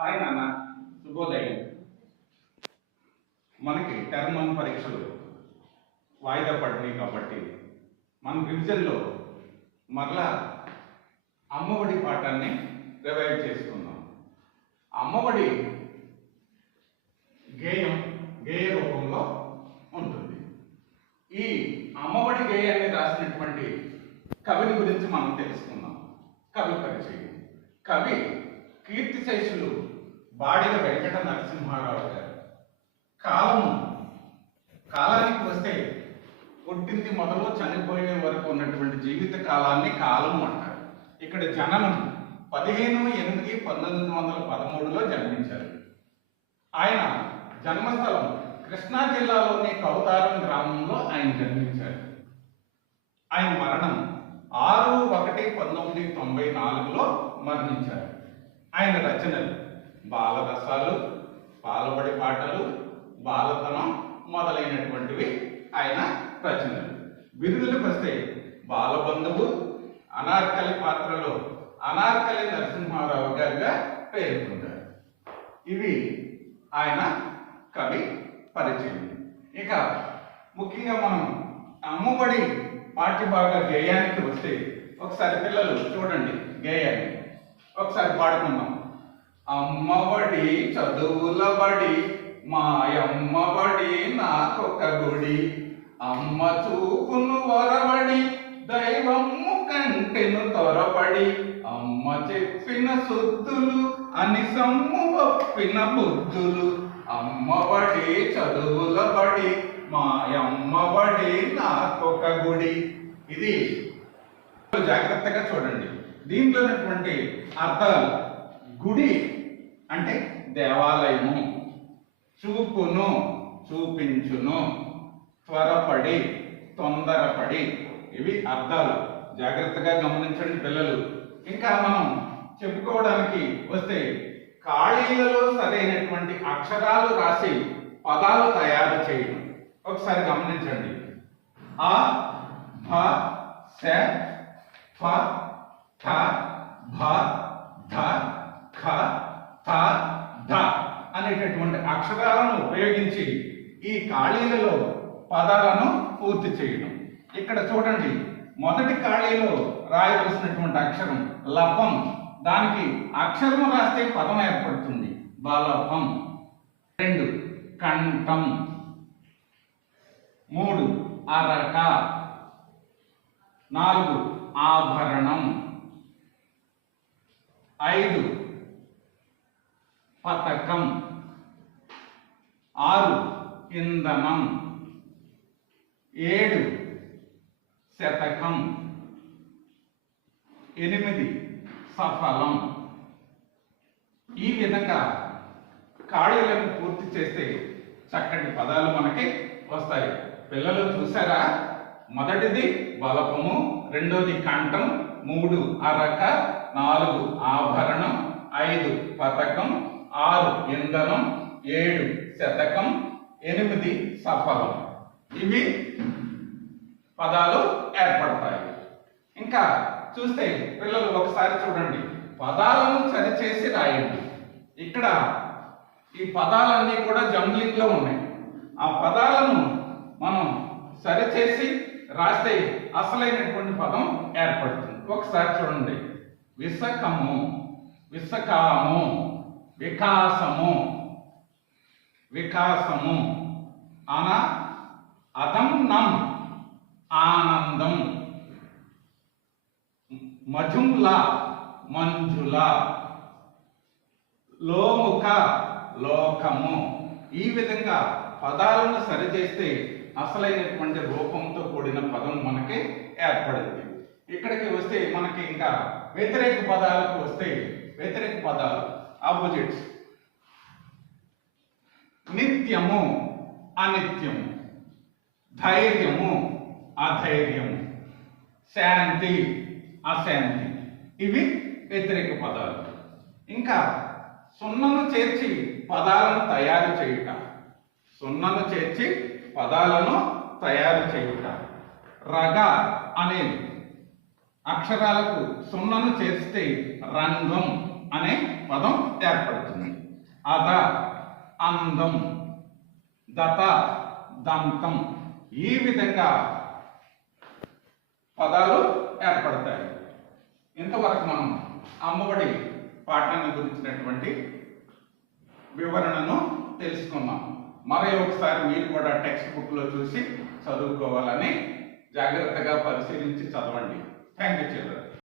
Hi నాన్న శుభోదయం. మనకి టర్మ్ వన్ పరీక్షలు వాయిదా పడినాయి కాబట్టి మన రివిజన్లో మరలా అమ్మఒడి పాఠాన్ని రివైవ్ చేసుకుందాం. అమ్మఒడి గేయం గేయ రూపంలో ఉంటుంది. ఈ అమ్మఒడి గేయాన్ని రాసినటువంటి కవిని గురించి మనం తెలుసుకుందాం. కవి పరిచయం. కవి కీర్తిశేషులు బాడిగ వెంకట నరసింహారావు గారు. కాలం కాలానికి వస్తే పుట్టింది మొదలు చనిపోయే వరకు ఉన్నటువంటి జీవిత కాలాన్ని కాలం అంటారు. ఇక్కడ జననం పదిహేను ఎనిమిది పంతొమ్మిది వందల పదమూడులో జన్మించారు. ఆయన జన్మస్థలం కృష్ణా జిల్లాలోని కౌతారం గ్రామంలో ఆయన జన్మించారు. ఆయన మరణం ఆరు ఒకటి పంతొమ్మిది తొంభై నాలుగులో మరణించారు. ఆయన రచనలు బాలరసాలు బాలబడి పాటలు బాలతనం మొదలైనటువంటివి ఆయన రచనలు బిరుదులకు వస్తే బాలబంధువు అనార్కలి పాత్రలో అనార్కలి నరసింహారావు గారిగా పేర్కొన్నారు ఇవి ఆయన కవి పరిచయం. ఇక ముఖ్యంగా మనం అమ్మబడి పాఠ్యభాగ గేయానికి వస్తే ఒకసారి పిల్లలు చూడండి గేయాన్ని. ఒకసారి పాడుకుందాం. అమ్మబడి చదువుల బడి మాయమ్మ బడి నాకొక గుడి. అమ్మ చూపును వరబడి దైవము కంటెను త్వరపడి అమ్మ చెప్పిన సొద్దులు అని సమ్ము ఒప్పిన బుద్ధులు. అమ్మబడి చదువుల బడి మాయమ్మ బడి నాకొక గుడి. ఇది జాగ్రత్తగా చూడండి. దీంట్లో ఉన్నటువంటి అర్థాలు. గుడి అంటే దేవాలయము. చూపును చూపించును. త్వరపడి తొందరపడి. ఇవి అర్థాలు. జాగ్రత్తగా గమనించండి పిల్లలు. ఇంకా మనం చెప్పుకోవడానికి వస్తే ఖాళీలలో సరైనటువంటి అక్షరాలు రాసి పదాలు తయారు చేయడం. ఒకసారి గమనించండి. ఆ భ స ఫ ఠ భ ధ ఖ థ ధ అనేటటువంటి అక్షరాలను ఉపయోగించి ఈ ఖాళీలలో పదాలను పూర్తి చేయడం. ఇక్కడ చూడండి మొదటి ఖాళీలో రాయవలసినటువంటి అక్షరం లభం. దానికి అక్షరం రాస్తే పదం ఏర్పడుతుంది. బలభం. రెండు కంఠం. మూడు అరక. నాలుగు ఆభరణం. ఐదు పతకం ఆరు ఇంధనం. ఏడు శతకం. ఎనిమిది సఫలం. ఈ విధంగా ఖాళీలను పూర్తి చేస్తే చక్కటి పదాలు మనకి వస్తాయి. పిల్లలు చూసారా మొదటిది బలపము రెండోది కంఠం మూడు అరక నాలుగు ఆభరణం ఐదు పతకం ఆరు ఇంధనం ఏడు శతకం ఎనిమిది సఫలం ఇవి పదాలు ఏర్పడతాయి. ఇంకా చూస్తే పిల్లలు ఒకసారి చూడండి. పదాలను సరిచేసి రాయండి ఇక్కడ ఈ పదాలన్నీ కూడా జంబ్లింగ్లో ఉన్నాయి. ఆ పదాలను మనం సరిచేసి రాస్తే అసలైనటువంటి పదం ఏర్పడుతుంది. ఒకసారి చూడండి. విసకము విసకాము వికాసము. వికాసము. అన అదన్నం ఆనందం. మజుంల. మంజుల. లోముఖ లోకము. ఈ విధంగా పదాలను సరిచేస్తే అసలైనటువంటి రూపంతో కూడిన పదం మనకి ఏర్పడింది ఇక్కడికి వస్తే మనకి ఇంకా వ్యతిరేక పదాలకు వస్తే వ్యతిరేక పదాలు. ఆపోజిట్స్ నిత్యము అనిత్యము. ధైర్యము అధైర్యము. శాంతి అశాంతి. ఇవి వ్యతిరేక పదాలు. ఇంకా సున్నను చేర్చి పదాలను తయారు చేయుట. సున్నను చేర్చి పదాలను తయారు చేయుట. రగ అనేది అక్షరాలకు సున్నను చేస్తే రంగం. అనే పదం ఏర్పడుతుంది. అద అందం దత దంతం ఈ విధంగా పదాలు ఏర్పడతాయి. ఇంతవరకు మనం అమ్మఒడి పాఠాన్ని గురించినటువంటి వివరణను తెలుసుకున్నాం. మరి ఒకసారి మీరు కూడా టెక్స్ట్ బుక్లో చూసి చదువుకోవాలని జాగ్రత్తగా పరిశీలించి చదవండి. Thank you children.